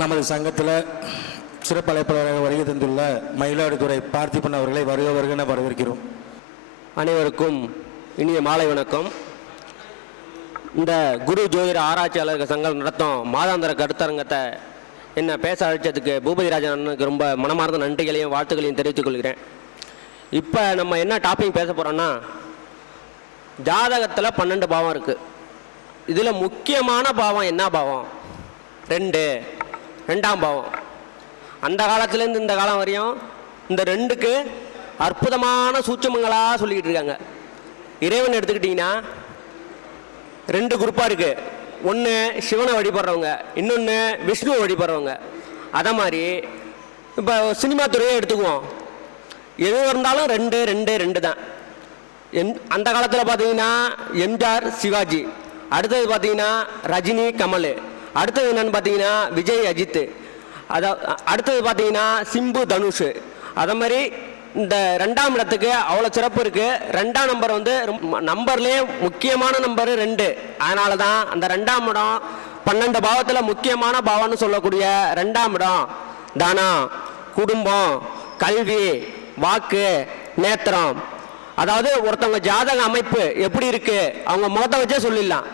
நமது சங்கத்தில் சிறப்பு அழைப்பாளராக வருகை தந்துள்ள மயிலாடுதுறை பார்த்திபன் அவர்களை வருக வருகன வரவேற்கிறோம். அனைவருக்கும் இனிய மாலை வணக்கம். இந்த குரு ஜோதிட ஆராய்ச்சியாளர்கள் சங்கம் நடத்தும் மாதாந்திர கருத்தரங்கத்தை என்ன பேச அழைச்சதுக்கு பூபதி ராஜன் அண்ணனுக்கு ரொம்ப மனமார்ந்த நன்றிகளையும் வாழ்த்துக்களையும் தெரிவித்துக் கொள்கிறேன். இப்போ நம்ம என்ன டாபிக் பேச போகிறோன்னா ஜாதகத்தில் பன்னெண்டு பாவம் இருக்குது இதில் முக்கியமான பாவம் என்ன பாவம்? ரெண்டு. ரெண்டாம் பாவம். அந்த காலத்துலேருந்து இந்த காலம் வரையும் இந்த ரெண்டுக்கு அற்புதமான சூட்சமங்களாக சொல்லிக்கிட்டு இருக்காங்க. இறைவன் எடுத்துக்கிட்டிங்கன்னா ரெண்டு குரூப்பாக இருக்குது ஒன்று சிவனை வழிபடுறவங்க இன்னொன்று விஷ்ணுவை வழிபடுறவங்க. அதை மாதிரி இப்போ சினிமா துறையை எடுத்துக்குவோம். எது இருந்தாலும் ரெண்டு ரெண்டு ரெண்டு தான். என் அந்த காலத்தில் பார்த்தீங்கன்னா எம்ஜிஆர் சிவாஜி. அடுத்தது பார்த்தீங்கன்னா ரஜினி கமல். அடுத்தது என்னென்னு பார்த்தீங்கன்னா விஜய் அஜித். அதை அடுத்தது பார்த்தீங்கன்னா சிம்பு தனுஷ். அதை மாதிரி இந்த ரெண்டாம் இடத்துக்கு அவ்வளோ சிறப்பு இருக்குது ரெண்டாம் நம்பர் வந்து நம்பர்லேயே முக்கியமான நம்பர் ரெண்டு. அதனால தான் அந்த ரெண்டாம் இடம் பன்னெண்டு பாவத்தில் முக்கியமான பாவம்னு சொல்லக்கூடிய ரெண்டாம் இடம். தானம் குடும்பம் கல்வி வாக்கு நேத்திரம். அதாவது ஒருத்தவங்க ஜாதக அமைப்பு எப்படி இருக்குது அவங்க முகத்தை வச்சே சொல்லிடலாம்.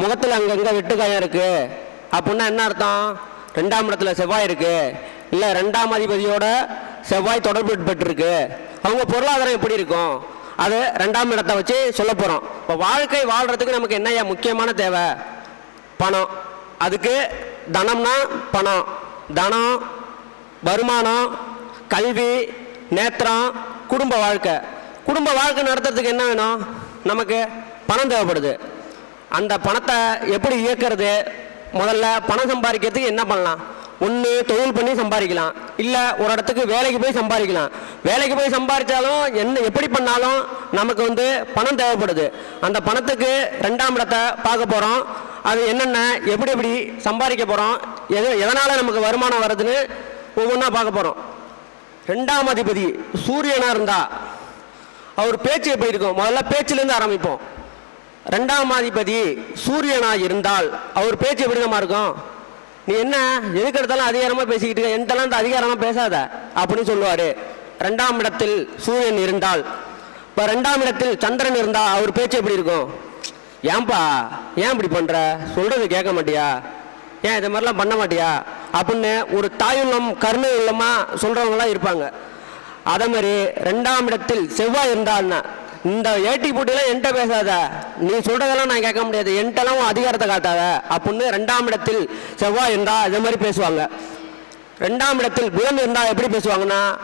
முகத்தில் அங்கங்கே வெட்டுக்காயம் இருக்குது அப்படின்னா என்ன அர்த்தம்? ரெண்டாம் இடத்துல செவ்வாய் இருக்குது இல்லை ரெண்டாம் அதிபதியோட செவ்வாய் தொடர்பு பெற்றிருக்கு அவங்க பொருளாதாரம் எப்படி இருக்கும்? அது ரெண்டாம் இடத்தை வச்சு சொல்ல போகிறோம் இப்போ வாழ்க்கை வாழ்கிறதுக்கு நமக்கு என்ன முக்கியமான தேவை? பணம். அதுக்கு தனம்னா பணம். தனம் வருமானம் கல்வி நேத்திரம் குடும்ப வாழ்க்கை. குடும்ப வாழ்க்கை நடத்துறதுக்கு என்ன வேணும்? நமக்கு பணம் தேவைப்படுது. அந்த பணத்தை எப்படி இயக்கிறது? முதல்ல பணம் சம்பாதிக்கிறதுக்கு என்ன பண்ணலாம்? ஒன்று தொழில் பண்ணி சம்பாதிக்கலாம். இல்லை ஒரு இடத்துக்கு வேலைக்கு போய் சம்பாதிக்கலாம். வேலைக்கு போய் சம்பாதிச்சாலும் என்ன எப்படி பண்ணாலும் நமக்கு வந்து பணம் தேவைப்படுது. அந்த பணத்துக்கு ரெண்டாம் இடத்தை பார்க்க போகிறோம் அது என்னென்ன எப்படி எப்படி சம்பாதிக்க போகிறோம் எது எதனால் நமக்கு வருமானம் வருதுன்னு ஒவ்வொன்றா பார்க்க போகிறோம் ரெண்டாம் அதிபதி சூரியனாக இருந்தா அவர் பேச்சு எப்படி இருக்கும்? முதல்ல பேச்சுலேருந்து ஆரம்பிப்போம். ரெண்டாம் அதிபதி சூரியனா இருந்தால் அவர் பேச்சு எப்படி இருக்கும்? நீ என்ன எதுக்கு எடுத்தாலும் அதிகாரமாக பேசிக்கிட்டு இருக்க என்கிட்டலாம் இந்த அதிகாரமாக பேசாத அப்படின்னு சொல்லுவார். ரெண்டாம் இடத்தில் சூரியன் இருந்தால். இப்போ ரெண்டாம் இடத்தில் சந்திரன் இருந்தால் அவர் பேச்சு எப்படி இருக்கும்? ஏன்பா ஏன் இப்படி பண்ணுற சொல்கிறது கேட்க மாட்டியா? ஏன் இது மாதிரிலாம் பண்ண மாட்டியா? அப்படின்னு ஒரு தாயுள்ளம் கருணை உள்ளமாக சொல்கிறவங்களாம் இருப்பாங்க. அதே மாதிரி ரெண்டாம் இடத்தில் செவ்வாய் இருந்தால்னா இந்த ஏட்டி போட்டியெல்லாம் என்கிட்ட பேசாத. நீ சொல்றதெல்லாம் நான் கேட்க முடியாது. என்கிட்டலாம் அதிகாரத்தை காட்டாத. அப்படின்னு ரெண்டாம் இடத்தில் செவ்வாய் இருந்தா இதே மாதிரி பேசுவாங்க. ரெண்டாம் இடத்தில் புதன் இருந்தா எப்படி பேசுவாங்கன்னா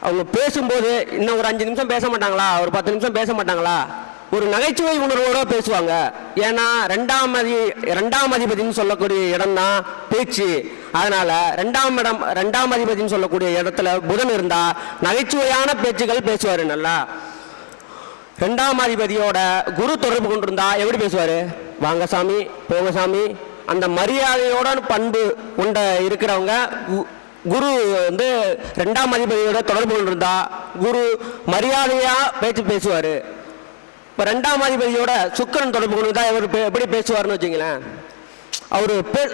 அவங்க பேசும்போது இன்னும் ஒரு அஞ்சு நிமிஷம் பேச மாட்டாங்களா? ஒரு பத்து நிமிஷம் பேச மாட்டாங்களா? ஒரு நகைச்சுவை உணர்வோட பேசுவாங்க. ஏன்னா ரெண்டாம் அதி ரெண்டாம் அதிபதினு சொல்லக்கூடிய இடம் தான் பேச்சு. அதனால ரெண்டாம் இடம் ரெண்டாம் அதிபதினு சொல்லக்கூடிய இடத்துல புதன் இருந்தா நகைச்சுவையான பேச்சுகள் பேசுவார் நல்லா. ரெண்டாம் அதிபதியோட குரு தொடர்பு கொண்டிருந்தா எப்படி பேசுவார்? வாங்க சாமி போங்க சாமி. அந்த மரியாதையோட பண்பு உண்ட இருக்கிறவங்க கு- குரு வந்து ரெண்டாம் அதிபதியோட தொடர்பு கொண்டிருந்தா குரு மரியாதையாக பேச்சு பேசுவார். இப்போ ரெண்டாம் அதிபதியோட சுக்கிரன் தொடர்பு கொண்டு தான் இவர் எப்படி பேசுவார்னு வச்சுங்களேன் அவர் பே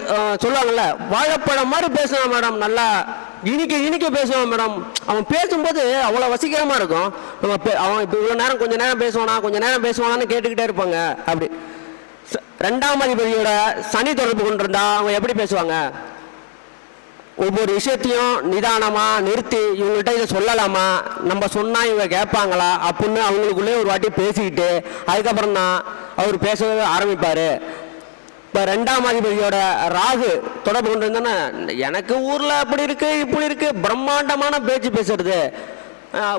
சொல்லுவாங்கல்ல வாழைப்பழம் மாதிரி பேசுவான் மேடம் நல்லா இனிக்க இனிக்க பேசுவான் மேடம் அவன் பேசும்போது அவ்வளோ வசீகரமாக இருக்கும். நம்ம அவன் இப்போ இவ்வளோ நேரம் கொஞ்ச நேரம் பேசுவானா கொஞ்சம் நேரம் பேசுவானான்னு கேட்டுக்கிட்டே இருப்பாங்க. அப்படி. ச- ரெண்டாம் அதிபதியோட சனி தொடர்பு கொண்டிருந்தா அவங்க எப்படி பேசுவாங்க? ஒவ்வொரு விஷயத்தையும் நிதானமாக நிறுத்தி இவங்கள்ட்ட இதை சொல்லலாமா? நம்ம சொன்னால் இவங்க கேட்பாங்களா? அப்படின்னு அவங்களுக்குள்ளே ஒரு வாட்டி பேசிக்கிட்டு அதுக்கப்புறம் தான் அவர் பேசவே ஆரம்பிப்பார். இப்போ ரெண்டாம் அதிபதியோட ராகு தொடர்பு கொண்டு இருந்தானே எனக்கு ஊரில் அப்படி இருக்குது இப்படி இருக்குது பிரம்மாண்டமான பேச்சு பேசுறது.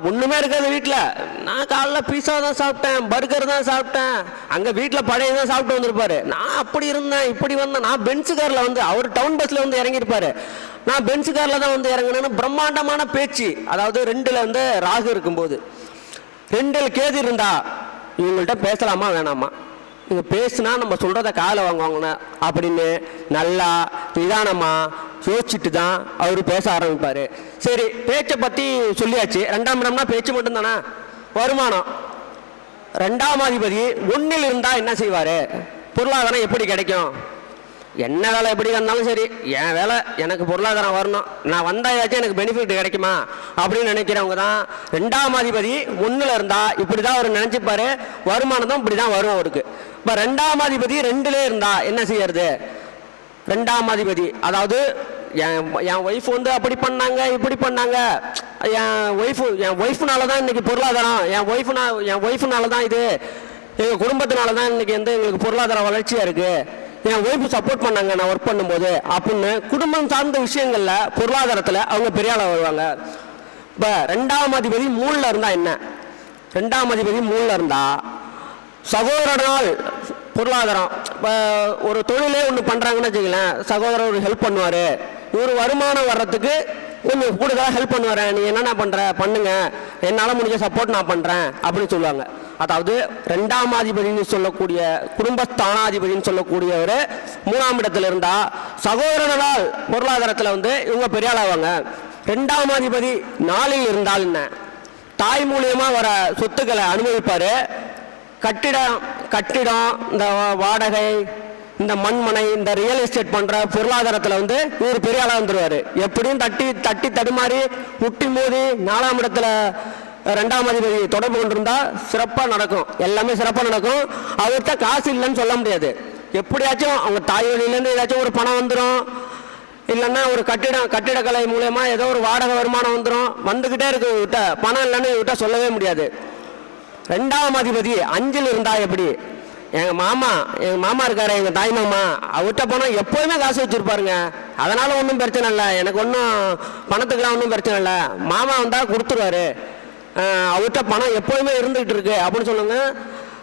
ஒன்றுமே இருக்காது வீட்டில் நான் காலைல பீஸா தான் சாப்பிட்டேன் பர்கர் தான் சாப்பிட்டேன். அங்கே வீட்டில் பழைய தான் சாப்பிட்டு வந்திருப்பாரு. நான் அப்படி இருந்தேன் இப்படி வந்தேன். நான் பென்ஸ் காரில் வந்து அவர் டவுன் பஸ்ஸில் வந்து இறங்கியிருப்பாரு. நான் பென்ஸ் காரில் தான் வந்து இறங்கினேன்னு பிரம்மாண்டமான பேச்சு. அதாவது ரெண்டில் வந்து ராகு இருக்கும்போது. ரெண்டில் கேது இருந்தா இவங்கள்ட்ட பேசலாமா வேணாமா? இவங்க பேசுனா நம்ம சொல்கிறத காதில் வாங்குவாங்கண்ணா. அப்படின்னு நல்லா நிதானமாக யோசிச்சுட்டு தான் அவர் பேச ஆரம்பிப்பார். சரி பேச்சை பற்றி சொல்லியாச்சு. ரெண்டாம் இடம்னா பேச்சு மட்டும்தானே? வருமானம். ரெண்டாம் அதிபதி ஒன்றில் இருந்தால் என்ன செய்வார்? பொருளாதாரம் எப்படி கிடைக்கும்? என்ன வேலை எப்படி வந்தாலும் சரி. என் வேலை எனக்கு பொருளாதாரம் வரணும். நான் வந்தாயாச்சும் எனக்கு பெனிஃபிட் கிடைக்குமா? அப்படின்னு நினைக்கிறவங்க தான் ரெண்டாம் அதிபதி ஒன்றில் இருந்தால் இப்படி தான் அவர் நினச்சிப்பார். வருமானதும் இப்படி தான் வரும் அவருக்கு. இப்போ ரெண்டாம் அதிபதி ரெண்டுலே இருந்தா என்ன செய்யறது? ரெண்டாம் அதிபதி அதாவது என் என் ஒய்ஃப் வந்து அப்படி பண்ணாங்க இப்படி பண்ணாங்க. என் ஒய்ஃபு என் ஒய்ஃப்னால தான் இன்றைக்கி பொருளாதாரம். என் ஒய்ஃப்னா என் ஒய்ஃப்னால தான் இது. எங்கள் குடும்பத்தினால தான் இன்றைக்கி வந்து எங்களுக்கு பொருளாதார வளர்ச்சியாக இருக்குது என் ஒய்ஃபு சப்போர்ட் பண்ணாங்க நான் ஒர்க் பண்ணும்போது. அப்படின்னு குடும்பம் சார்ந்த விஷயங்களில் பொருளாதாரத்தில் அவங்க பெரிய ஆளாக வருவாங்க. இப்போ ரெண்டாம் அதிபதி மூணில் இருந்தால் என்ன? ரெண்டாம் அதிபதி மூணில் இருந்தால் சகோதரனால் பொருளாதாரம் இப்போ ஒரு தொழிலே ஒன்று பண்ணுறாங்கன்னு வச்சுக்கலேன் சகோதரர் ஒரு ஹெல்ப் பண்ணுவார். இவர் வருமானம் வர்றதுக்கு கொஞ்சம் கூடுதலாக ஹெல்ப் பண்ணுவார். நீ என்னென்ன பண்ணுற பண்ணுங்க. என்னால் முடிஞ்ச சப்போர்ட் நான் பண்ணுறேன் அப்படின்னு சொல்லுவாங்க. அதாவது ரெண்டாம் அதிபதினு சொல்லக்கூடிய குடும்பஸ்தானாதிபதினு சொல்லக்கூடியவர் மூணாம் இடத்துல இருந்தா சகோதரனால் பொருளாதாரத்தில் வந்து இவங்க பெரிய ஆளாவாங்க ரெண்டாம் அதிபதி நாளில் இருந்தால் என்ன? தாய் மூலியமா வர சொத்துக்களை அனுபவிப்பார். கட்டிடம் கட்டிடம் இந்த வாடகை இந்த மண்மனை இந்த ரியல் எஸ்டேட் பண்ற பொருளாதாரத்தில் வந்து இவர் பெரிய ஆளா வந்துருவாரு. எப்படியும் தட்டி தட்டி தடுமாறி முட்டி மோதி நாலாம் இடத்துல ரெண்டாம் அதிபதி தொடர்பு கொண்டிருந்தா சிறப்பாக நடக்கும். எல்லாமே சிறப்பாக நடக்கும். அவர்கிட்ட காசு இல்லைன்னு சொல்ல முடியாது. எப்படியாச்சும் அவங்க தாய் வழியிலேருந்து ஏதாச்சும் ஒரு பணம் வந்துடும் இல்லைன்னா ஒரு கட்டிடம் கட்டிடக்கலை மூலயமா ஏதோ ஒரு வாடகை வருமானம் வந்துடும் வந்துக்கிட்டே இருக்கு இவர்கிட்ட. பணம் இல்லைன்னு இவர்கிட்ட சொல்லவே முடியாது. ரெண்டாம் அதிபதி அஞ்சில் இருந்தா எப்படி? எங்கள் மாமா எங்கள் மாமா இருக்காரு எங்கள் தாய் மாமா. அவர்கிட்ட பணம் எப்போதுமே காசு வச்சுருப்பாருங்க. அதனால் ஒன்றும் பிரச்சனை இல்லை. எனக்கு ஒன்றும் பணத்துக்கெலாம் ஒன்றும் பிரச்சனை இல்லை. மாமா வந்தால் கொடுத்துருவாரு. அவர்கிட்ட பணம் எப்போதுமே இருந்துகிட்டு இருக்கு அப்படின்னு சொல்லுங்க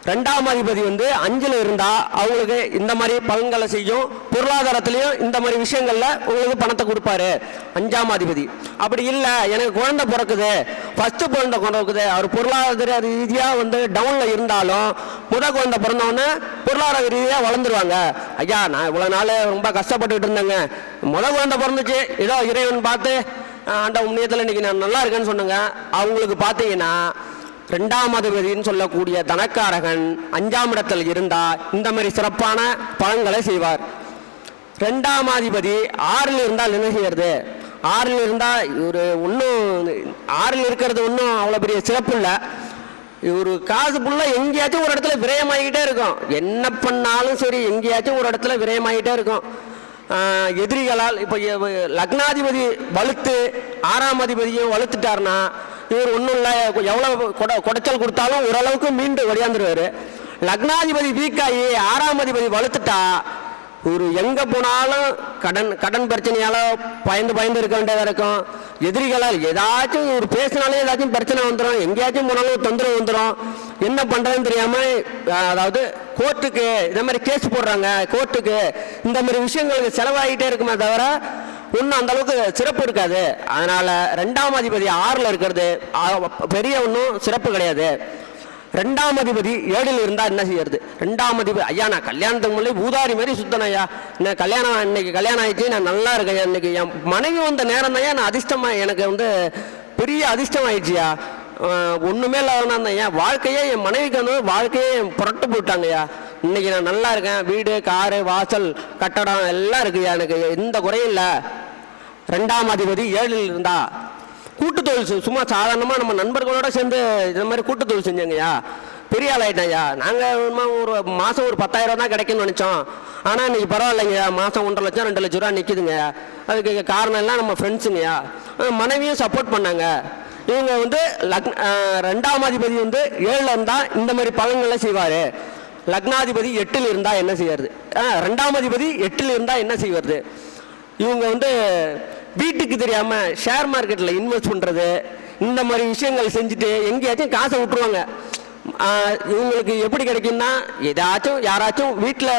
ரெண்டாம் அதிபதி வந்து அஞ்சில் இருந்தால் அவங்களுக்கு இந்த மாதிரி பலன்களை செய்யும். பொருளாதாரத்துலேயும் இந்த மாதிரி விஷயங்களில் உங்களுக்கு பணத்தை கொடுப்பாரு. அஞ்சாம் அதிபதி. அப்படி இல்லை எனக்கு குழந்தை பிறக்குது. ஃபஸ்ட்டு குழந்தை பிறக்குது அவர் பொருளாதார ரீதியாக வந்து டவுனில் இருந்தாலும் முத குழந்தை பிறந்தவொடனே பொருளாதார ரீதியாக வளர்ந்துருவாங்க. ஐயா நான் இவ்வளோ நாள் ரொம்ப கஷ்டப்பட்டுக்கிட்டு இருந்தேங்க. முத குழந்தை பிறந்துச்சு. ஏதோ இறைவன் பார்த்து அந்த உண்மையத்தில் இன்றைக்கி நான் நல்லா இருக்கேன்னு சொன்னேங்க. அவங்களுக்கு பார்த்தீங்கன்னா ரெண்டாம் அதிபதினு சொல்லக்கூடிய தனக்காரகன் அஞ்சாம் இடத்தில் இருந்தால் இந்த மாதிரி சிறப்பான பலன்களை செய்வார். ரெண்டாம் அதிபதி ஆறில் இருந்தால் என்ன செய்யறது? ஆறில் இருந்தால் இவர் ஒன்றும் ஆறில் இருக்கிறது ஒன்றும் அவ்வளோ பெரிய சிறப்பு இல்லை. இவர் காசு ஃபுல்லாக எங்கேயாச்சும் ஒரு இடத்துல விரயமாகிக்கிட்டே இருக்கும். என்ன பண்ணாலும் சரி எங்கேயாச்சும் ஒரு இடத்துல விரயமாகிட்டே இருக்கும். எதிரிகளால் இப்போ லக்னாதிபதி வலுத்து ஆறாம் அதிபதியும் வலுத்துட்டார்னா இவர் ஒன்றும் இல்லை எவ்வளோ கொட குடைச்சல் கொடுத்தாலும் ஓரளவுக்கு மீண்டு ஒடியாந்துருவாரு லக்னாதிபதி வீக்காகி ஆறாம் அதிபதி வலுத்துட்டா ஒரு எங்கே போனாலும் கடன் கடன் பிரச்சனையால் பயந்து பயந்து இருக்க வேண்டியதாக இருக்கும். எதிரிகளால் ஏதாச்சும் ஒரு பேசினாலே ஏதாச்சும் பிரச்சனை வந்துடும் எங்கேயாச்சும் போனாலும் தொந்தரவு வந்துடும் என்ன பண்ணுறதுன்னு தெரியாமல் அதாவது கோர்ட்டுக்கு இந்த மாதிரி கேஸ் போடுறாங்க. கோர்ட்டுக்கு இந்த மாதிரி விஷயங்களுக்கு செலவாகிட்டே இருக்குமே தவிர ஒன்றும் அந்த அளவுக்கு சிறப்பு இருக்காது. அதனால் ரெண்டாம் அதிபதி ஆறில் இருக்கிறது. பெரிய ஒன்றும் சிறப்பு கிடையாது. ரெண்டாம் அதிபதி ஏழில் இருந்தால் என்ன செய்யறது? ரெண்டாம் அதிபதி ஐயா நான் கல்யாணத்துக்கு முன்னாடி பூதாரி மாதிரி சுத்தணும் ஐயா. என்ன கல்யாணம் இன்னைக்கு கல்யாணம் ஆயிடுச்சு நான் நல்லா இருக்கேன் இன்னைக்கு என் மனைவி வந்த நேரம் தான் நான் அதிர்ஷ்டமா எனக்கு வந்து பெரிய அதிர்ஷ்டம் ஆயிடுச்சியா ஆஹ் ஒண்ணுமே இல்லாத அந்த என் வாழ்க்கையே என் மனைவிக்கு வந்து வாழ்க்கையே புரட்டு போட்டாங்கய்யா இன்னைக்கு நான் நல்லா இருக்கேன் வீடு காரு வாசல் கட்டடம் எல்லாம் இருக்குய்யா எனக்கு. எந்த குறையும் இல்லை. ரெண்டாம் அதிபதி ஏழில் இருந்தா கூட்டு தொழில் சும்மா சாதாரணமாக நம்ம நண்பர்களோட சேர்ந்து இந்த மாதிரி கூட்டு தொழில் செஞ்சேங்கய்யா. பெரிய ஆள் நாங்கள் ஒரு மாதம் ஒரு பத்தாயிரம் தான் கிடைக்கும்னு நினச்சோம். ஆனால் இன்றைக்கி பரவாயில்லைங்கய்யா. மாதம் ஒன்றரை லட்சம் ரெண்டு லட்ச ரூபா நிற்கிதுங்க அதுக்கு காரணம் எல்லாம் நம்ம ஃப்ரெண்ட்ஸுங்கய்யா மனைவியும் சப்போர்ட் பண்ணாங்க. இவங்க வந்து லக் ரெண்டாம் அதிபதி வந்து ஏழில் இருந்தால் இந்த மாதிரி பலன்களை செய்வார். லக்னாதிபதி எட்டில் இருந்தால் என்ன செய்யறது? ரெண்டாம் அதிபதி எட்டில் இருந்தால் என்ன செய்வது இவங்க வந்து வீட்டுக்கு தெரியாமல் ஷேர் மார்க்கெட்டில் இன்வெஸ்ட் பண்ணுறது இந்த மாதிரி விஷயங்கள் செஞ்சுட்டு எங்கேயாச்சும் காசை விட்டுருவாங்க. இவங்களுக்கு எப்படி கிடைக்கும்னா ஏதாச்சும் யாராச்சும் வீட்டில்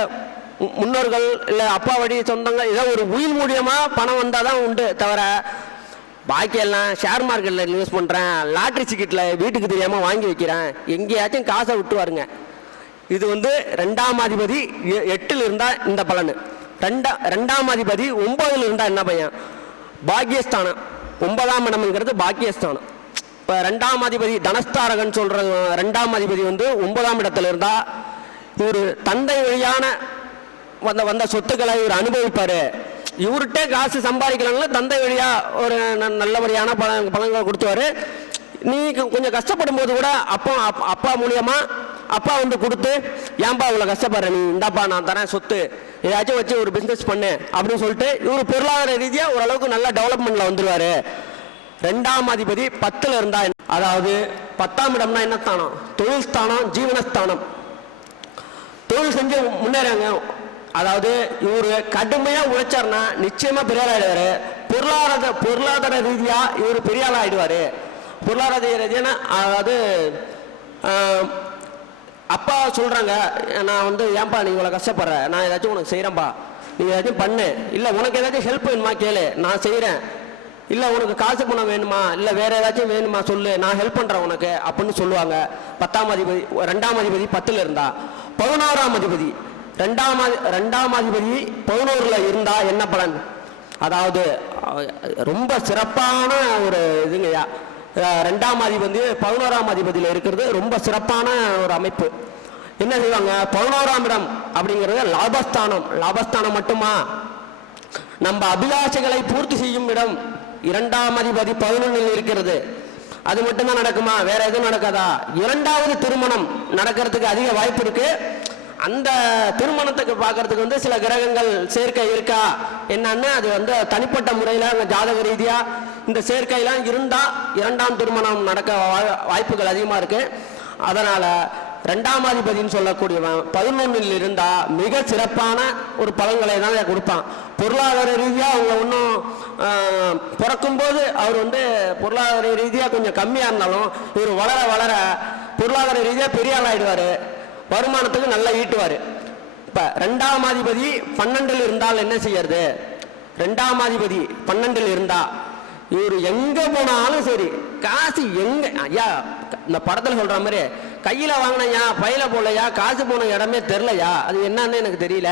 முன்னோர்கள் இல்லை அப்பா வழி சொந்தங்க ஏதோ ஒரு உயிர் மூலியமாக பணம் வந்தால் தான் உண்டு தவிர பாக்கியெல்லாம் ஷேர் மார்க்கெட்டில் இன்வெஸ்ட் பண்ணுறேன் லாட்ரி டிக்கெட்டில் வீட்டுக்கு தெரியாமல் வாங்கி வைக்கிறேன் எங்கேயாச்சும் காசை விட்டுவாருங்க இது வந்து ரெண்டாம் அதிபதி எ- எட்டில் இருந்தால் இந்த பலன். ரெண்டா ரெண்டாம் அதிபதி ஒம்பதில் இருந்தால் என்ன பையன் பாக்கியஸ்தானம். ஒன்பதாம் இடம்ங்கிறது பாக்கியஸ்தானம். இப்போ ரெண்டாம் அதிபதி தனஸ்தாரகன் சொல்கிற ரெண்டாம் அதிபதி வந்து ஒன்பதாம் இடத்துல இருந்தால் இவர் தந்தை வழியான வந்த வந்த சொத்துக்களை இவர் அனுபவிப்பார். இவர்கிட்ட காசு சம்பாதிக்கலாம்ல தந்தை வழியாக ஒரு நல்லபடியான பழ பழங்களை கொடுத்துவார். நீ கொஞ்சம் கஷ்டப்படும் போது கூட அப்பா அப்- அப்பா மூலியமாக அப்பா வந்து கொடுத்து ஏன்பா இவ்வளோ கஷ்டப்படுற? நீ இந்தாப்பா நான் தரேன் சொத்து. ஏதாச்சும் வச்சு ஒரு பிஸ்னஸ் பண்ணு. அப்படின்னு சொல்லிட்டு இவர் பொருளாதார ரீதியாக ஓரளவுக்கு நல்ல டெவலப்மெண்ட்டில் வந்துடுவார் ரெண்டாம் அதிபதி பத்தில் இருந்தா அதாவது பத்தாம் இடம்னா என்ன ஸ்தானம்? தொழில் ஸ்தானம் ஜீவனஸ்தானம் தொழில் செஞ்சு முன்னேறாங்க. அதாவது இவர் கடுமையாக உழைச்சார்னா நிச்சயமாக பெரிய ஆள் பொருளாதார பொருளாதார ரீதியாக இவர் பெரிய ஆகிடுவார் பொருளாதார ரீதியான அதாவது அப்பா சொல்கிறாங்க நான் வந்து ஏன்பா நீ இவ்வளோ கஷ்டப்படுற? நான் ஏதாச்சும் உனக்கு செய்கிறேன்ப்பா நீ ஏதாச்சும் பண்ணு. இல்லை உனக்கு ஏதாச்சும் ஹெல்ப் வேணுமா கேளு. நான் செய்கிறேன் இல்லை உனக்கு காசு பணம் வேணுமா? இல்லை வேறு ஏதாச்சும் வேணுமா சொல்லு. நான் ஹெல்ப் பண்ணுறேன் உனக்கு அப்படின்னு சொல்லுவாங்க. பத்தாம் அதிபதி ரெண்டாம் அதிபதி பத்தில் இருந்தா. பதினோராம் அதிபதி ரெண்டாம் ரெண்டாம் அதிபதி பதினோரில் இருந்தா என்ன பலன்? அதாவது ரொம்ப சிறப்பான ஒரு இதுங்கய்யா. ரெண்டாம் அதிபதி பதினோராம் அதிபதியில் இருக்கிறது ரொம்ப சிறப்பான ஒரு அமைப்பு. என்ன செய்வாங்க? பதினோராம் இடம் அப்படிங்கிறது லாபஸ்தானம். லாபஸ்தானம் மட்டுமா? நம்ம அபிலாஷைகளை பூர்த்தி செய்யும் இடம் இரண்டாம் அதிபதி பதினொன்றில் இருக்கிறது. அது மட்டும்தான் நடக்குமா? வேற எதுவும் நடக்காதா? இரண்டாவது திருமணம் நடக்கிறதுக்கு அதிக வாய்ப்பு இருக்கு. அந்த திருமணத்துக்கு பார்க்கறதுக்கு வந்து சில கிரகங்கள் சேர்க்கை இருக்கா? என்னன்னு அது வந்து தனிப்பட்ட முறையில் அங்கே ஜாதக ரீதியாக இந்த சேர்க்கையெல்லாம் இருந்தால் இரண்டாம் திருமணம் நடக்க வாய்ப்புகள் அதிகமாக இருக்குது அதனால் ரெண்டாம் அதிபதினு சொல்லக்கூடியவன் பதினொன்னில் இருந்தால் மிக சிறப்பான ஒரு பலன்களை தான் கொடுப்பான். பொருளாதார ரீதியாக அவங்க இன்னும் பிறக்கும்போது அவர் வந்து பொருளாதார ரீதியாக கொஞ்சம் கம்மியாக இருந்தாலும் இவர் வளர வளர பொருளாதார ரீதியாக பெரிய ஆள் ஆயிடுவாரு. வருமானத்துக்கு நல்லா ஈட்டுவார். இப்போ ரெண்டாம் அதிபதி பன்னெண்டில் இருந்தால் என்ன செய்யறது? ரெண்டாம் அதிபதி பன்னெண்டில் இருந்தால் இவர் எங்க போனாலும் சரி காசு எங்க ஐயா இந்த படத்துல சொல்ற மாதிரி கையில வாங்கினையா பையில போடலையா காசு போன இடமே தெரிலையா அது என்னன்னு எனக்கு தெரியல.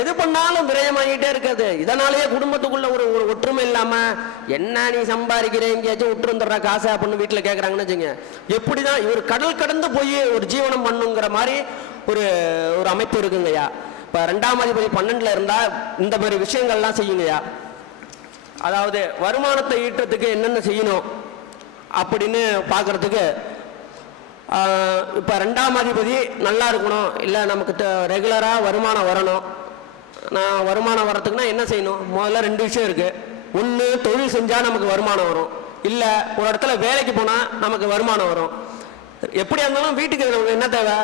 எது பண்ணாலும் விரயமாகிட்டே இருக்குது இதனாலேயே குடும்பத்துக்குள்ள ஒரு ஒரு ஒற்றுமை இல்லாம என்ன நீ சம்பாதிக்கிற எங்கேயாச்சும் விட்டு வந்துடுற காசை? அப்படின்னு வீட்டுல கேக்குறாங்கன்னு வச்சுங்க எப்படிதான் இவர் கடல் கடந்து போய் ஒரு ஜீவனம் பண்ணுங்கிற மாதிரி ஒரு ஒரு அமைப்பு இருக்குங்கய்யா. இப்ப ரெண்டாம் அதிபதி பன்னெண்டுல இருந்தா இந்த மாதிரி விஷயங்கள்லாம் செய்யுங்கய்யா. அதாவது வருமானத்தை ஈட்டுறதுக்கு என்னென்ன செய்யணும் அப்படின்னு பார்க்குறதுக்கு இப்போ ரெண்டாம் அதிபதி நல்லா இருக்கணும் இல்லை நமக்கு ரெகுலராக வருமானம் வரணும். நான் வருமானம் வரத்துக்குன்னா என்ன செய்யணும்? முதல்ல ரெண்டு விஷயம் இருக்குது ஒன்று தொழில் செஞ்சால் நமக்கு வருமானம் வரும். இல்லை ஒரு இடத்துல வேலைக்கு போனால் நமக்கு வருமானம் வரும். எப்படியா இருந்தாலும் வீட்டுக்கு நமக்கு என்ன தேவை?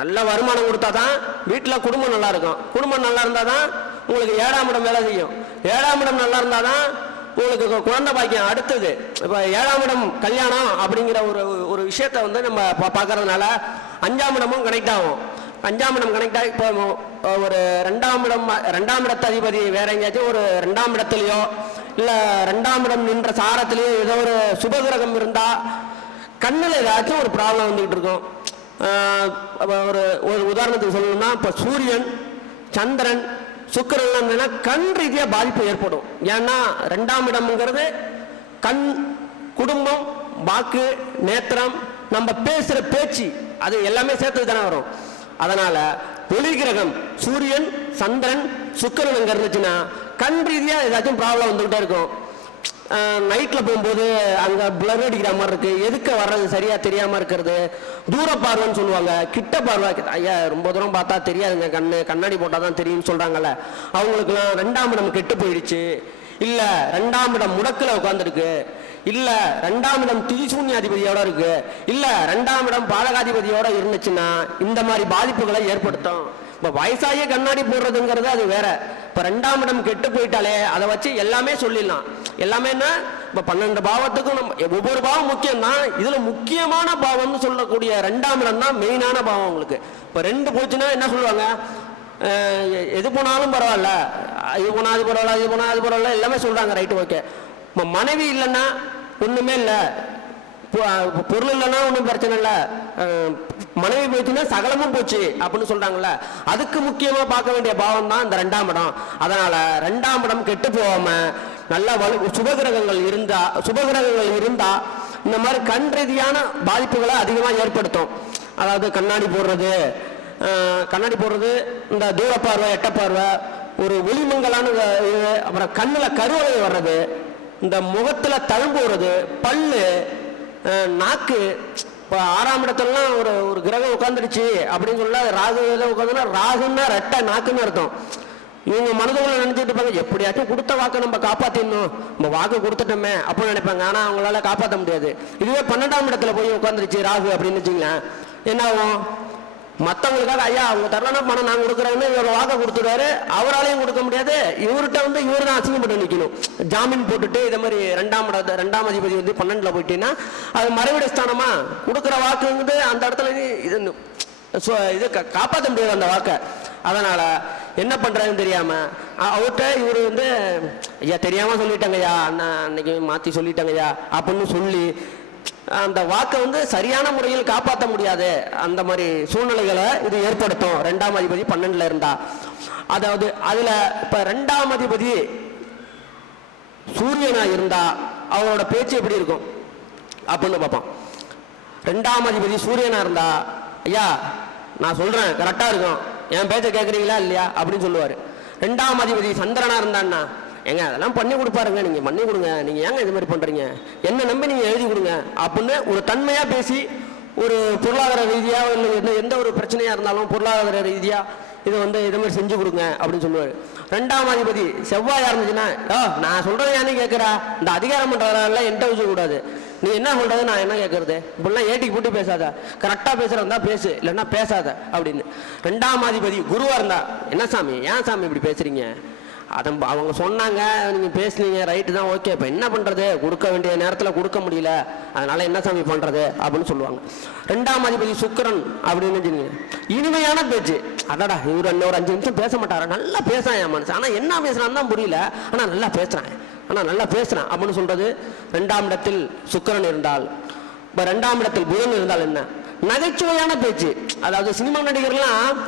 நல்ல வருமானம் கொடுத்தா தான் வீட்டில் குடும்பம் நல்லா இருக்கும். குடும்பம் நல்லா இருந்தால் தான் உங்களுக்கு ஏழாம் இடம் வேலை செய்யும். ஏழாம் இடம் நல்லா இருந்தால் தான் உங்களுக்கு குழந்தை பாக்கியம் அடுத்தது. இப்போ ஏழாம் இடம் கல்யாணம் அப்படிங்கிற ஒரு ஒரு விஷயத்த வந்து நம்ம பார்க்கறதுனால அஞ்சாம் இடமும் கனெக்ட் ஆகும். அஞ்சாம் இடம் கனெக்ட் ஆகி இப்போ ஒரு ரெண்டாம் இடம் ரெண்டாம் இடத்து அதிபதி வேற எங்கேயாச்சும் ஒரு ரெண்டாம் இடத்துலையோ இல்லை ரெண்டாம் இடம் நின்ற சாரத்திலேயோ ஏதோ ஒரு சுபகிரகம் இருந்தால் கண்ணில் ஏதாச்சும் ஒரு ப்ராப்ளம் வந்துக்கிட்டு இருக்கும். ஒரு ஒரு உதாரணத்துக்கு சொல்லணும்னா இப்போ சூரியன் சந்திரன் சுக்கரன் இருந்ததுன்னா கண் ரீதியாக பாதிப்பு ஏற்படும். ஏன்னா ரெண்டாம் இடம்ங்கிறது கண் குடும்பம் வாக்கு நேத்திரம் நம்ம பேசுகிற பேச்சு அது எல்லாமே சேர்த்து தானே வரும். அதனால் ஒளி கிரகம் சூரியன் சந்திரன் சுக்கரன் அங்கே இருந்துச்சுன்னா கண் ரீதியாக ஏதாச்சும் ப்ராப்ளம் வந்துகிட்டே இருக்கும். நைட்டில் போகும்போது அங்கே பிளர் அடிக்கிற மாதிரி இருக்குது எதுக்கு வர்றது? சரியாக தெரியாமல் இருக்கிறது. தூர பார்வைன்னு சொல்லுவாங்க. கிட்ட பார்வை. ஐயா ரொம்ப தூரம் பார்த்தா தெரியாதுங்க கண்ணு. கண்ணாடி போட்டால் தான் தெரியும்னு சொல்கிறாங்கல்ல அவங்களுக்குலாம் ரெண்டாம் இடம் கெட்டு போயிடுச்சு. இல்லை ரெண்டாம் இடம் முடக்கில் உட்காந்துருக்கு இல்லை ரெண்டாம் இடம் திரிசூன்யாதிபதியோட இருக்கு. இல்லை ரெண்டாம் இடம் பாலகாதிபதியோட இருந்துச்சுன்னா இந்த மாதிரி பாதிப்புகளை ஏற்படுத்தும். இப்போ வயசாகிய கண்ணாடி போடுறதுங்கிறது அது வேற. இப்போ ரெண்டாம் இடம் கெட்டு போயிட்டாலே அதை வச்சு எல்லாமே சொல்லிடலாம். எல்லாமே என்ன? பன்னெண்டு பாவத்துக்கும் நம்ம ஒவ்வொரு பாவம் முக்கியம் தான் முக்கியமான பாவம்னு சொல்லக்கூடிய ரெண்டாம் இடம் தான் மெயினான பாவம் உங்களுக்கு. இப்போ ரெண்டு போச்சுன்னா என்ன சொல்லுவாங்க? எது போனாலும் பரவாயில்ல. இது போனா அது பரவாயில்ல இது போனால் அது பரவாயில்ல எல்லாமே சொல்கிறாங்க ரைட்டு ஓகே. மனைவி இல்லைன்னா ஒன்றுமே இல்லை. பொருள் இல்லைன்னா ஒன்றும் பிரச்சனை இல்லை. மனைவி போச்சுன்னா சகலமும் போச்சு அப்படின்னு சொல்றாங்கல்ல. அதுக்கு முக்கியமா பார்க்க வேண்டிய பாவம் தான் இந்த ரெண்டாம் இடம். அதனால ரெண்டாம் இடம் கெட்டு போகாம நல்ல வலு சுபகிரகங்கள் இருந்தா சுபகிரகங்கள் இருந்தா இந்த மாதிரி கண் ரீதியான பாதிப்புகளை அதிகமாக ஏற்படுத்தும். அதாவது கண்ணாடி போடுறது கண்ணாடி போடுறது இந்த தூரப்பார்வை எட்டப்பார்வை ஒரு ஒளிமங்கலான இது அப்புறம் கண்ணில் கருவறை வர்றது இந்த முகத்தில் தழும்பு வர்றது பல்லு நாக்கு இப்போ ஆறாம் இடத்துலலாம் ஒரு ஒரு கிரகம் உட்காந்துருச்சு அப்படின்னு சொல்லி ராகு உட்காந்துன்னா ராகுன்னா ரெட்டை நாக்குன்னு அர்த்தம். இவங்க மனதுக்குள்ள நினைச்சிட்டு இருப்பாங்க எப்படியாச்சும் கொடுத்த வாக்கை நம்ம காப்பாத்திடணும். நம்ம வாக்கு கொடுத்துட்டோமே அப்படின்னு நினைப்பாங்க. ஆனா அவங்களால காப்பாற்ற முடியாது. இதுவே பன்னெண்டாம் இடத்துல போய் உட்காந்துருச்சு ராகு அப்படின்னு வச்சுங்களேன் என்ன ஆகும்? மற்றவங்களுக்காக ஐயா அவங்க தரலன்னா பணம் நான் கொடுக்குறேன்னு இவரோட வாக்கை கொடுத்துருவாரு. அவராலையும் கொடுக்க முடியாது. இவர்கிட்ட வந்து இவர் தான் அசிங்கப்பட்டு நிற்கணும் ஜாமீன் போட்டுட்டு இதே மாதிரி ரெண்டாம் ரெண்டாம் அதிபதி வந்து பன்னெண்டில் போயிட்டீங்கன்னா அது மறைவிட ஸ்தானமா? கொடுக்குற வாக்கு வந்து அந்த இடத்துல இது- இது ஸோ இது காப்பாற்ற முடியாது அந்த வாக்கை. அதனால் என்ன பண்ணுறாங்கன்னு தெரியாமல் அவர்கிட்ட இவர் வந்து ஐயா தெரியாமல் சொல்லிட்டாங்கய்யா அண்ணா அன்னைக்கு மாற்றி சொல்லிட்டாங்கய்யா அப்படின்னு சொல்லி அந்த வாக்கை வந்து சரியான முறையில் காப்பாற்ற முடியாது. அந்த மாதிரி சூழ்நிலைகளை இது ஏற்படுத்தும். ரெண்டாம் அதிபதி பன்னெண்டுல இருந்தா. அதாவது அதுல இப்ப ரெண்டாம் அதிபதி சூரியனா இருந்தா அவரோட பேச்சு எப்படி இருக்கும்? அப்படின்னு பார்ப்போம். ரெண்டாம் அதிபதி சூரியனா இருந்தா ஐயா நான் சொல்றேன் கரெக்டா இருக்கும். என் பேச்சை கேட்குறீங்களா இல்லையா? அப்படின்னு சொல்லுவார். ரெண்டாம் அதிபதி சந்திரனா இருந்தான்னா ஏங்க அதெல்லாம் பண்ணி கொடுப்பாருங்க. நீங்கள் பண்ணி கொடுங்க. நீங்கள் ஏங்க இது மாதிரி பண்ணுறீங்க என்ன நம்பி நீங்கள் எழுதி கொடுங்க? அப்படின்னு ஒரு தன்மையாக பேசி ஒரு பொருளாதார ரீதியாக இல்லை எந்த எந்த ஒரு பிரச்சனையாக இருந்தாலும் பொருளாதார ரீதியாக இதை வந்து இது மாதிரி செஞ்சு கொடுங்க அப்படின்னு சொல்லுவார். ரெண்டாம் அதிபதி செவ்வாயாக இருந்துச்சுன்னா ஓ நான் சொல்கிறது ஏன்னு கேட்குறா இந்த அதிகாரம் பண்றதால என்கிட்ட வச்சு கூடாது. நீ என்ன சொல்றது நான் என்ன கேட்கறது இப்படிலாம் ஏட்டிக்கு போட்டு பேசாத. கரெக்டாக பேசுறதா பேசு. இல்லைன்னா பேசாத. அப்படின்னு. ரெண்டாம் அதிபதி குருவாக இருந்தா என்ன சாமி? ஏன் சாமி இப்படி பேசுறீங்க? அதை அவங்க சொன்னாங்க நீங்கள் பேசுனீங்க ரைட்டு தான் ஓகே இப்போ என்ன பண்ணுறது கொடுக்க வேண்டிய நேரத்தில் கொடுக்க முடியல. அதனால் என்ன சாமி பண்ணுறது அப்படின்னு சொல்லுவாங்க. ரெண்டாம் அதிபதி சுக்கரன் அப்படின்னு சொன்னீங்க. இனிமையான பேச்சு. அதடா இவர் இன்னொரு ஒரு அஞ்சு நிமிஷம் பேச மாட்டாரா? நல்லா பேசுகிறேன் என் மனுஷன் ஆனால் என்ன பேசுகிறான்னு தான் புரியல. ஆனால் நல்லா பேசுகிறேன் ஆனால் நல்லா பேசுகிறேன் அப்படின்னு சொல்கிறது ரெண்டாம் இடத்தில் சுக்கரன் இருந்தால். இப்போ ரெண்டாம் இடத்தில் புதன் இருந்தால் என்ன? நகைச்சுவையான பேச்சு. அதாவது சினிமா நடிகர்லாம்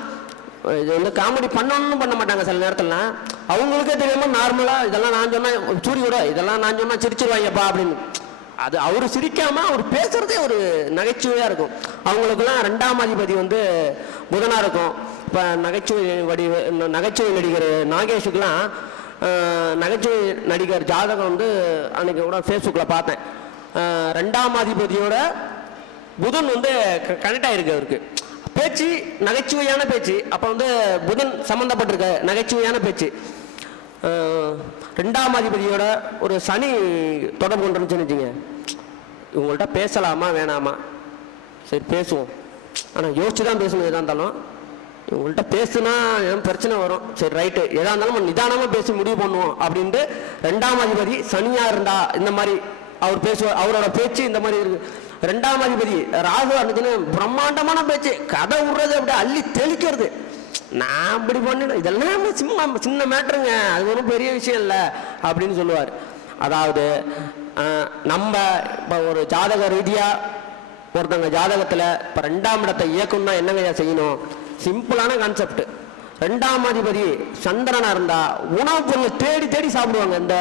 இது வந்து காமெடி பண்ணணும்னு பண்ண மாட்டாங்க சில நேரத்துலலாம். அவங்களுக்கே தெரியாம நார்மலாக இதெல்லாம் நான் சொன்னால் சூரிய கூட இதெல்லாம் நான் சொன்னால் சிரிச்சிருவாங்கப்பா அப்படின்னு. அது அவர் சிரிக்காம அவர் பேசுறதே ஒரு நகைச்சுவையாக இருக்கும். அவங்களுக்குலாம் ரெண்டாம் அதிபதி வந்து புதனாக இருக்கும். இப்போ நகைச்சுவை வடிவ நகைச்சுவை நடிகர் நாகேஷுக்கெலாம் நகைச்சுவை நடிகர் ஜாதகம் வந்து அன்னைக்கு கூட ஃபேஸ்புக்கில் பார்த்தேன். ரெண்டாம் அதிபதியோட புதன் வந்து கனெக்ட் ஆகிருக்கு அவருக்கு. பேச்சு நகைச்சுவையான பேச்சு. அப்போ வந்து புதன் சம்மந்தப்பட்டிருக்க நகைச்சுவையான பேச்சு. ரெண்டாம் அதிபதியோட ஒரு சனி தொடர்பு கொண்டுருந்துச்சுன்னு வச்சுங்க இவங்கள்ட்ட பேசலாமா வேணாமா? சரி பேசுவோம். ஆனால் யோசிச்சு தான் பேசணும் எதாக இருந்தாலும். இவங்கள்ட்ட பேசுனா எதுவும் பிரச்சனை வரும். சரி ரைட்டு எதாக இருந்தாலும் நம்ம நிதானமாக பேசி முடிவு பண்ணுவோம் அப்படின்ட்டு ரெண்டாம் அதிபதி சனியாக இருந்தா இந்த மாதிரி அவர் பேசுவார் அவரோட பேச்சு இந்த மாதிரி இருக்கு. ரெண்டாம் அதிபதி ராகு இருந்துச்சுன்னு பிரம்மாண்டமான பேச்சு. கதை விடுறது அப்படியே அள்ளி தெளிக்கிறது. நான் அப்படி பண்ணிடும் இதெல்லாம் சின்ன சின்ன மேட்ருங்க அது ஒன்றும் பெரிய விஷயம் இல்லை அப்படின்னு சொல்லுவார். அதாவது நம்ம இப்போ ஒரு ஜாதக ரீதியாக ஒருத்தவங்க ஜாதகத்தில் இப்போ ரெண்டாம் இடத்தை இயக்கணும்னா என்னங்கய்யா செய்யணும்? சிம்பிளான கான்செப்ட் ரெண்டாம் அதிபதி சந்திரனா இருந்தால் உணவுப் பொருள் தேடி தேடி சாப்பிடுவாங்க. இந்த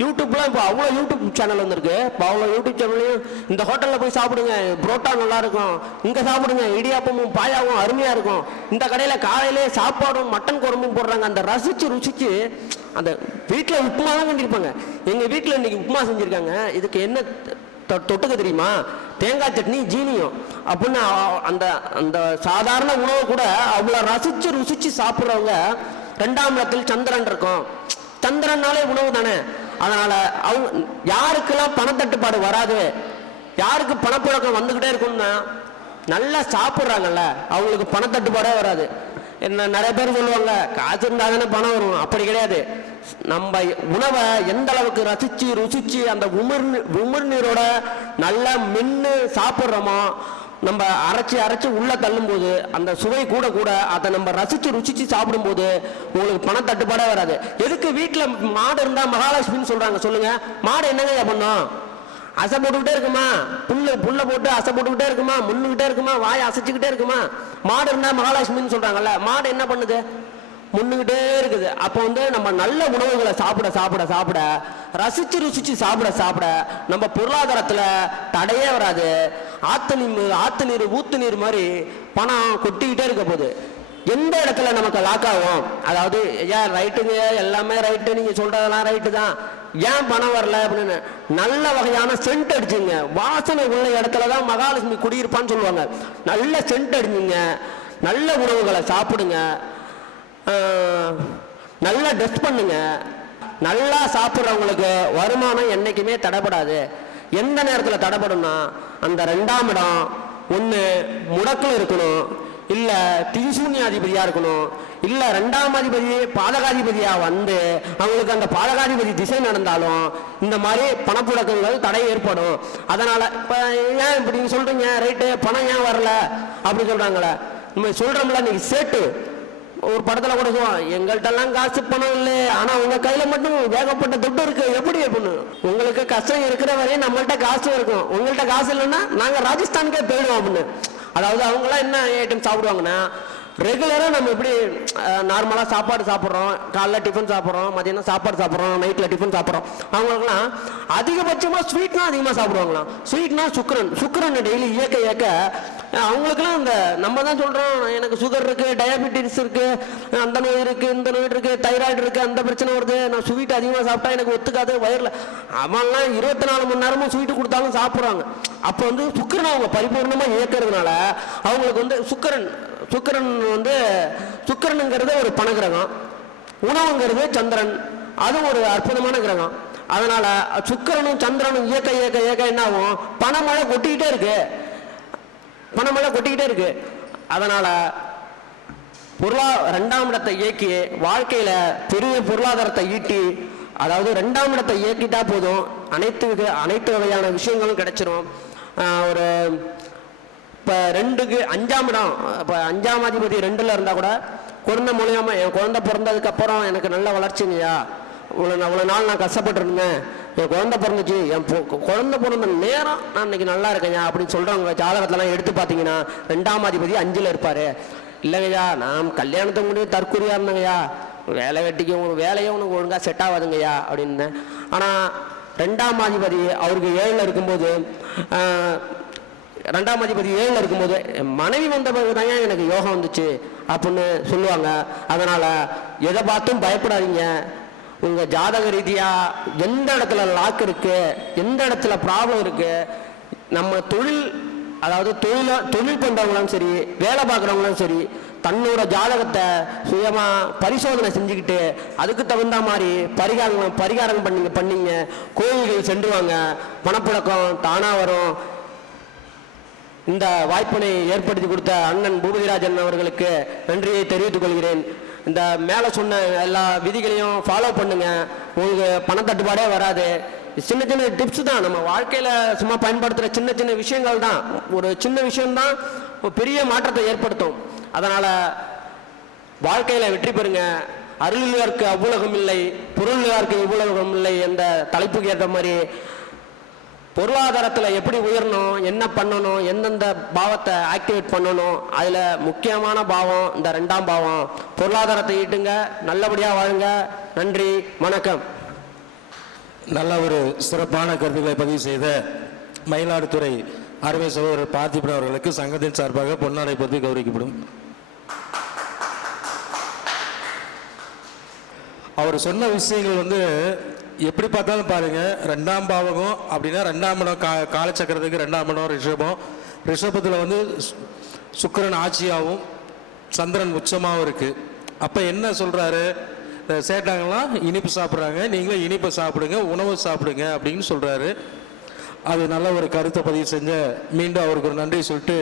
யூடியூப்லாம் இப்போ அவ்வளோ யூடியூப் சேனல் வந்திருக்கு. இப்போ அவ்வளோ யூடியூப் சேனல்லையும் இந்த ஹோட்டலில் போய் சாப்பிடுங்க. புரோட்டா நல்லா இருக்கும் இங்கே சாப்பிடுங்க. இடியாப்பமும் பாயாவும் அருமையாக இருக்கும். இந்த கடையில் காலையிலே சாப்பாடும் மட்டன் குழம்பும் போடுறாங்க. அந்த ரசிச்சு ருசித்து அந்த வீட்டில் உப்புமா தான் கண்டிருப்பாங்க எங்கள் வீட்டில் இன்றைக்கி உப்புமா செஞ்சுருக்காங்க. இதுக்கு என்ன தொ- தொட்டுக்க தெரியுமா? தேங்காய் சட்னி ஜீனியும். அப்படின்னு அந்த அந்த சாதாரண உணவு கூட அவ்வளோ ரசித்து ருசித்து சாப்பிட்றவங்க ரெண்டாம் இடத்தில் சந்திரன் இருக்கும். சந்திரனாலே உணவு தானே? அதனால் அவங்க யாருக்கெல்லாம் பணத்தட்டுப்பாடு வராது யாருக்கு பணப்புழக்கம் வந்துக்கிட்டே இருக்கும்னா நல்லா சாப்பிட்றாங்கல்ல அவங்களுக்கு பணத்தட்டுப்பாடே வராது. என்ன நிறைய பேர் சொல்லுவாங்க காசு இருந்தால் தானே பணம் வரும். அப்படி கிடையாது. நம்ம உணவை எந்த அளவுக்கு ரசிச்சு ருசிச்சு அந்த உமிர் உமிர்நீரோட நல்லா மென்று சாப்பிட்றோமோ நம்ம அரைச்சி அரைச்சி உள்ள தள்ளும்போது அந்த சுவை கூட கூட அதை நம்ம ரசிச்சு ருசித்து சாப்பிடும்போது உங்களுக்கு பண தட்டுப்பாடே வராது. எதுக்கு வீட்டில் மாடு இருந்தா மகாலட்சுமின்னு சொல்றாங்க? சொல்லுங்க. மாடு என்னங்க பண்ணும்? அசை போட்டுக்கிட்டே இருக்குமா? புல்லு புல்ல போட்டு அசை போட்டுக்கிட்டே இருக்குமா? முன்னுக்கிட்டே இருக்குமா? வாய் அசைச்சுக்கிட்டே இருக்குமா? மாடு இருந்தா மகாலட்சுமின்னு சொல்றாங்கல்ல மாடு என்ன பண்ணுது? முன்னுக்கிட்டே இருக்குது. அப்போ வந்து நம்ம நல்ல உணவுகளை சாப்பிட சாப்பிட சாப்பிட ரசிச்சு ருசிச்சு சாப்பிட சாப்பிட நம்ம பொருளாதாரத்துல தடையே வராது. ஆத்து நீர் ஆத்து நீர் ஊத்து நீர் மாதிரி பணம் கொட்டிக்கிட்டே இருக்க போகுது. எந்த இடத்துல நமக்கு லாக் ஆகும்? அதாவது ஏன் ரைட்டுங்க எல்லாமே ரைட்டு நீங்கள் சொல்கிறதெல்லாம் ரைட்டு தான். ஏன் பணம் வரல அப்படின்னு? நல்ல வகையான சென்ட் அடிச்சுங்க. வாசனை உள்ள இடத்துல தான் மகாலட்சுமி குடியிருப்பான்னு சொல்லுவாங்க. நல்ல சென்ட் அடிஞ்சுங்க நல்ல உணவுகளை சாப்பிடுங்க. நல்லா ட்ரெஸ் பண்ணுங்க. நல்லா சாப்பிட்றவங்களுக்கு வருமானம் என்றைக்குமே தடைப்படாது எந்த நேரத்தில் தடைப்படும்னா அந்த ரெண்டாம் இடம் ஒன்று முடக்கில் இருக்கணும் இல்லை திரிசூன்யாதிபதியாக இருக்கணும் இல்லை ரெண்டாம் அதிபதி பாதகாதிபதியாக வந்து அவங்களுக்கு அந்த பாதகாதிபதி திசை நடந்தாலும் இந்த மாதிரி பணப்புழக்கங்கள் தடை ஏற்படும். அதனால் இப்போ ஏன் இப்படி நீங்கள் சொல்கிறீங்க ரைட்டு பணம் ஏன் வரல? அப்படின்னு சொல்கிறாங்களே நம்ம சொல்கிறோம்ல இன்னைக்கு சேட்டு. ஒரு படத்துல கூட சொல்லுவான் எங்கள்கிட்ட எல்லாம் காசு பணம் இல்லை ஆனா உங்க கையில மட்டும் வேகப்பட்ட துட்டு இருக்கு. எப்படி பண்ணு உங்களுக்கு கஷ்டம் இருக்கிற வரையும் நம்மள்ட்ட காசு இருக்கும். உங்கள்ட்ட காசு இல்லைன்னா நாங்க ராஜஸ்தானுக்கே போயிடுவோம் அப்படின்னு. அதாவது அவங்க எல்லாம் என்ன ஐட்டம் சாப்பிடுவாங்கன்னா ரெகுலராக நம்ம எப்படி நார்மலாக சாப்பாடு சாப்பிட்றோம் காலைல டிஃபன் சாப்பிட்றோம் மதியானம் சாப்பாடு சாப்பிட்றோம் நைட்டில் டிஃபன் சாப்பிட்றோம். அவங்களுக்குலாம் அதிகபட்சமாக ஸ்வீட்னா அதிகமாக சாப்பிடுவாங்களாம். ஸ்வீட்னா சுக்கரன். சுக்கரன் டெய்லி இயக்க இயக்க அவங்களுக்குலாம் அந்த நம்ம தான் சொல்கிறோம் எனக்கு சுகர் இருக்குது டயபெட்டிஸ் இருக்குது அந்த நோய் இருக்குது இந்த நோய் இருக்குது தைராய்டு இருக்குது அந்த பிரச்சனை வருது நான் ஸ்வீட் அதிகமாக சாப்பிட்டா எனக்கு ஒத்துக்காது வயரில் அவன்லாம் இருபத்தி நாலு மணி நேரமும் ஸ்வீட்டு கொடுத்தாலும் சாப்பிட்றாங்க. அப்போ வந்து சுக்கரன் அவங்க பரிபூர்ணமாக இயக்கிறதுனால அவங்களுக்கு வந்து சுக்கரன் சுக்கிரன் வந்து சுக்கிரனுங்கிறது ஒரு பணகிரகம் உணவுங்கிறது சந்திரன். அது ஒரு அற்புதமான கிரகம். அதனால சுக்கிரனும் சந்திரனும் இயக்க இயக்க இயக்க என்ன ஆகும் பணமழை கொட்டிக்கிட்டே இருக்கு. பணமழை கொட்டிக்கிட்டே இருக்கு. அதனால பொருளா ரெண்டாம் இடத்தை இயக்கி வாழ்க்கையில பெரிய பொருளாதாரத்தை ஈட்டி அதாவது ரெண்டாம் இடத்தை இயக்கிட்டா போதும். அனைத்து அனைத்து வகையான விஷயங்களும் கிடைச்சிரும். ஒரு இப்போ ரெண்டுக்கு அஞ்சாம் இடம். இப்போ அஞ்சாம் அதிபதி ரெண்டில் இருந்தால் கூட குழந்தை மூலியமா என் குழந்தை பிறந்ததுக்கப்புறம் எனக்கு நல்ல வளர்ச்சிங்கய்யா. இவ்வளோ இவ்வளோ நாள் நான் கஷ்டப்பட்டுருந்தேன். என் குழந்தை பிறந்துச்சு என் குழந்தை பிறந்த நேரம் நான் இன்னைக்கு நல்லா இருக்கேன் அப்படின்னு சொல்கிறவங்க ஜாதகத்தெல்லாம் எடுத்து பார்த்தீங்கன்னா ரெண்டாம் அதிபதி அஞ்சில் இருப்பார். இல்லைங்கய்யா நான் கல்யாணத்தை முடிவு தற்கொலையாக இருந்தேங்கய்யா. வேலை வெட்டிக்கு உங்களுக்கு வேலையே உனக்கு ஒழுங்காக செட் ஆகாதுங்கய்யா அப்படின்னு ஆனால் ரெண்டாம் அதிபதி அவருக்கு ஏழில் இருக்கும்போது ரெண்டாம் அதிபதி ஏழில் இருக்கும்போது மனைவி வந்த பிறகு தாங்க எனக்கு யோகம் வந்துச்சு அப்படின்னு சொல்லுவாங்க. அதனால் எதை பார்த்தும் பயப்படாதீங்க. உங்கள் ஜாதக ரீதியாக எந்த இடத்துல லாக் இருக்குது எந்த இடத்துல ப்ராப்ளம் இருக்குது நம்ம தொழில் அதாவது தொழில தொழில் பண்ணுறவங்களும் சரி வேலை பார்க்குறவங்களும் சரி தன்னோட ஜாதகத்தை சுயமாக பரிசோதனை செஞ்சுக்கிட்டு அதுக்கு தகுந்த மாதிரி பரிகாரம் பரிகாரம் பண்ணீங்க பண்ணீங்க. கோயில்கள் சென்றுவாங்க. பணப்புழக்கம் வரும். இந்த வாய்ப்பினை ஏற்படுத்தி கொடுத்த அண்ணன் பூபதிராஜன் அவர்களுக்கு நன்றியை தெரிவித்துக் கொள்கிறேன். இந்த மேலே சொன்ன எல்லா விதிகளையும் ஃபாலோ பண்ணுங்க. உங்களுக்கு பணத்தட்டுப்பாடே வராது. சின்ன சின்ன டிப்ஸ் தான். நம்ம வாழ்க்கையில் சும்மா பயன்படுத்துகிற சின்ன சின்ன விஷயங்கள் தான். ஒரு சின்ன விஷயம்தான் பெரிய மாற்றத்தை ஏற்படுத்தும். அதனால் வாழ்க்கையில் வெற்றி பெறுங்க. அருளிலாருக்கு அவ்வுலகம் இல்லை பொருளிலாருக்கு இவ்வுலகம் இல்லை என்ற தலைப்புக்கு ஏற்ற மாதிரி பொருளாதாரத்தில் எப்படி உயரணும் என்ன பண்ணணும் எந்தெந்த பாவத்தை ஆக்டிவேட் பண்ணணும் அதில் முக்கியமான பாவம் இந்த ரெண்டாம் பாவம். பொருளாதாரத்தை ஈட்டுங்க நல்லபடியாக வாழுங்க. நன்றி வணக்கம். நல்ல ஒரு சிறப்பான கருத்துக்களை பதிவு செய்த மயிலாடுதுறை அறுவை சகோதரர் பார்த்திபன் அவர்களுக்கு சங்கத்தின் சார்பாக பொன்னாடை பற்றி கௌரவிக்கப்படும். அவர் சொன்ன விஷயங்கள் வந்து எப்படி பார்த்தாலும் பாருங்கள் ரெண்டாம் பாவகம் அப்படின்னா ரெண்டாம் இடம் கா காலச்சக்கரத்துக்கு ரெண்டாம் இடம் ரிஷபம். ரிஷபத்தில் வந்து சுக்கரன் சுக்கிரன் ஆட்சியாகவும் சந்திரன் உச்சமாகவும் இருக்குது அப்போ என்ன சொல்கிறாரு சேட்டாங்களாம் இனிப்பு சாப்பிட்றாங்க நீங்களும் இனிப்பை சாப்பிடுங்க உணவு சாப்பிடுங்க அப்படின்னு சொல்கிறாரு அது நல்ல ஒரு கருத்தை பதிவு செஞ்ச மீண்டும் அவருக்கு ஒரு நன்றி சொல்லிட்டு